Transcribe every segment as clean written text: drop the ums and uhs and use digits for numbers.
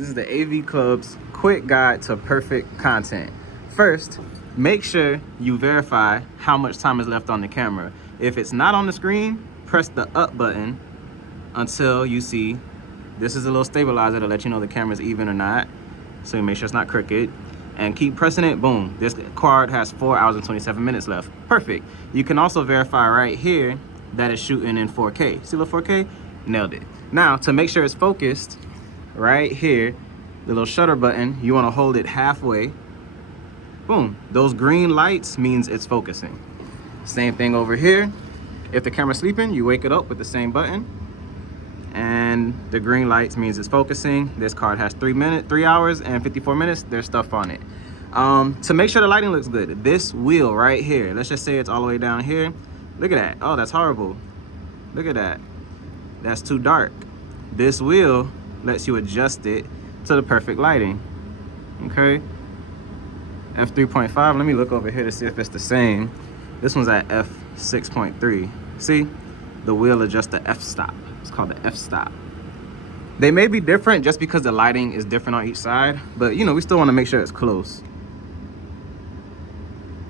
This is the AV Club's quick guide to perfect content. First, make sure you verify how much time is left on the camera. If it's not on the screen, press the up button until you see this is a little stabilizer to let you know the camera's even or not. So you make sure it's not crooked. And keep pressing it, boom. This card has 4 hours and 27 minutes left. Perfect. You can also verify right here that it's shooting in 4K. See the 4K? Nailed it. Now, to make sure it's focused, right here, the little shutter button, you want to hold it halfway. Boom. Those green lights means it's focusing. Same thing over here. If the camera's sleeping, you wake it up with the same button. And the green lights means it's focusing. This card has 3 hours and 54 minutes. There's stuff on it. To make sure the lighting looks good, this wheel right here, let's just say it's all the way down here. Look at that. Oh, that's horrible. Look at that. That's too dark. This wheel lets you adjust it to the perfect lighting. Okay. F3.5. Let me look over here to see if it's the same. This one's at F6.3. See? The wheel adjusts the f-stop. It's called the f-stop. They may be different just because the lighting is different on each side, but you know, we still want to make sure it's close.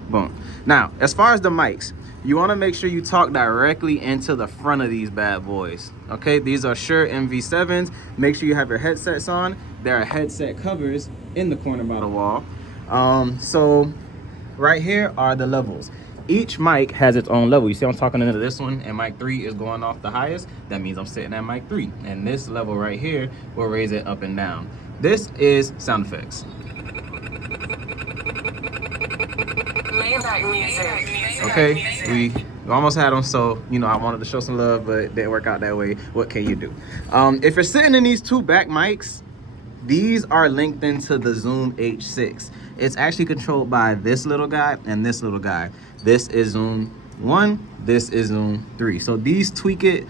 Boom. Now, as far as the mics, you want to make sure you talk directly into the front of these bad boys. Okay, these are Shure MV7s. Make sure you have your headsets on. There are headset covers in the corner by the wall. So right here are the levels. Each mic has its own level. You see I'm talking into this one, and mic 3 is going off the highest. That means I'm sitting at mic 3. And this level right here will raise it up and down. This is sound effects. Layback music. Okay, we almost had them, so you know I wanted to show some love, but it didn't work out that way. What can you do? If you're sitting in these two back mics, these are linked into the Zoom H6. It's actually controlled by this little guy and this little guy. This is Zoom 1, this is Zoom 3. So these tweak it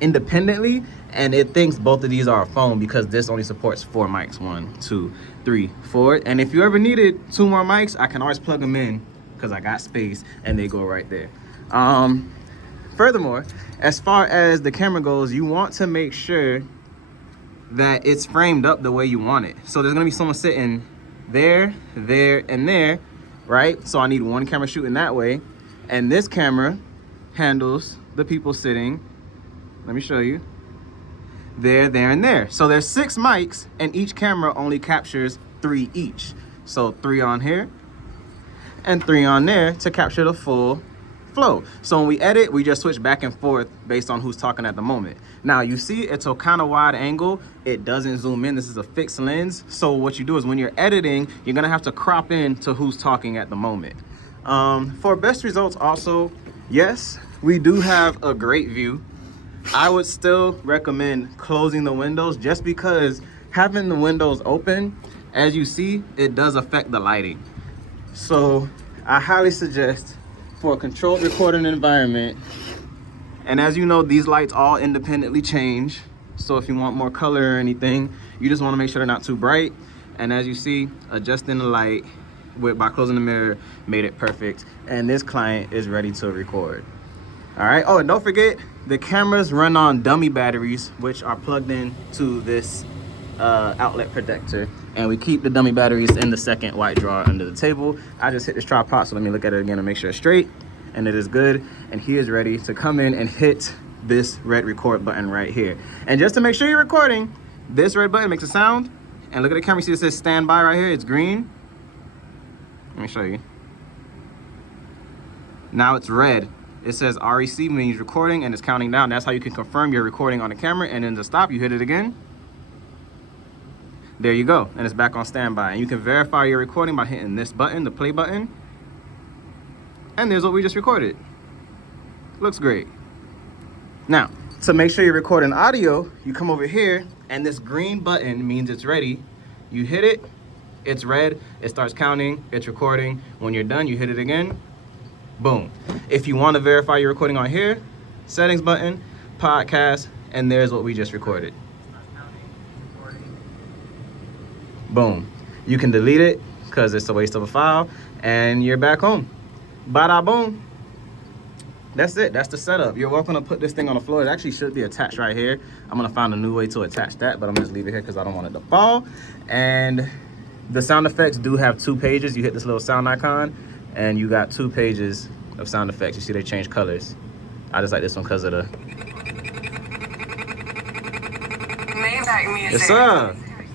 independently, and it thinks both of these are a phone because this only supports 4 mics. 1, 2, 3, 4. And if you ever needed 2 more mics, I can always plug them in because I got space and they go right there. Furthermore, as far as the camera goes, you want to make sure that it's framed up the way you want it. So there's gonna be someone sitting there, there, and there, right? So I need one camera shooting that way, and this camera handles the people sitting, let me show you, there, there, and there. So there's 6 mics, and each camera only captures 3 each. So 3 on here, and 3 on there to capture the full flow. So when we edit, we just switch back and forth based on who's talking at the moment. Now you see it's a kind of wide angle. It doesn't zoom in. This is a fixed lens. So what you do is when you're editing, you're gonna have to crop in to who's talking at the moment. For best results also, yes, we do have a great view. I would still recommend closing the windows just because having the windows open, as you see, it does affect the lighting. So I highly suggest for a controlled recording environment, and as you know, these lights all independently change. So if you want more color or anything, you just want to make sure they're not too bright. And as you see, adjusting the light by closing the mirror made it perfect. And this client is ready to record. All right. Oh, and don't forget, the cameras run on dummy batteries, which are plugged in to this outlet protector, and we keep the dummy batteries in the second white drawer under the table. I just hit this tripod, so let me look at it again and make sure it's straight, and it is good. And he is ready to come in and hit this red record button right here. And just to make sure you're recording, this red button makes a sound, and look at the camera. You see it says standby right here. It's green. Let me show you. Now it's red. It says REC means recording, and it's counting down. That's how you can confirm you're recording on the camera. And then to stop, you hit it again. There you go, and it's back on standby. And you can verify your recording by hitting this button, the play button. And there's what we just recorded. Looks great. Now, to make sure you're recording audio, you come over here, and this green button means it's ready. You hit it, it's red, it starts counting, it's recording. When you're done, you hit it again, boom. If you want to verify your recording on here, settings button, podcast, and there's what we just recorded. Boom. You can delete it because it's a waste of a file, and you're back home. Bada boom. that's it. That's the setup. You're welcome to put this thing on the floor. It actually should be attached right here. I'm gonna find a new way to attach that, but I'm gonna just leave it here because I don't want it to fall. And the sound effects do have 2 pages. You hit this little sound icon, and you got 2 pages of sound effects. You see they change colors. I just like this one because of the... Maybach music. Yes, sir.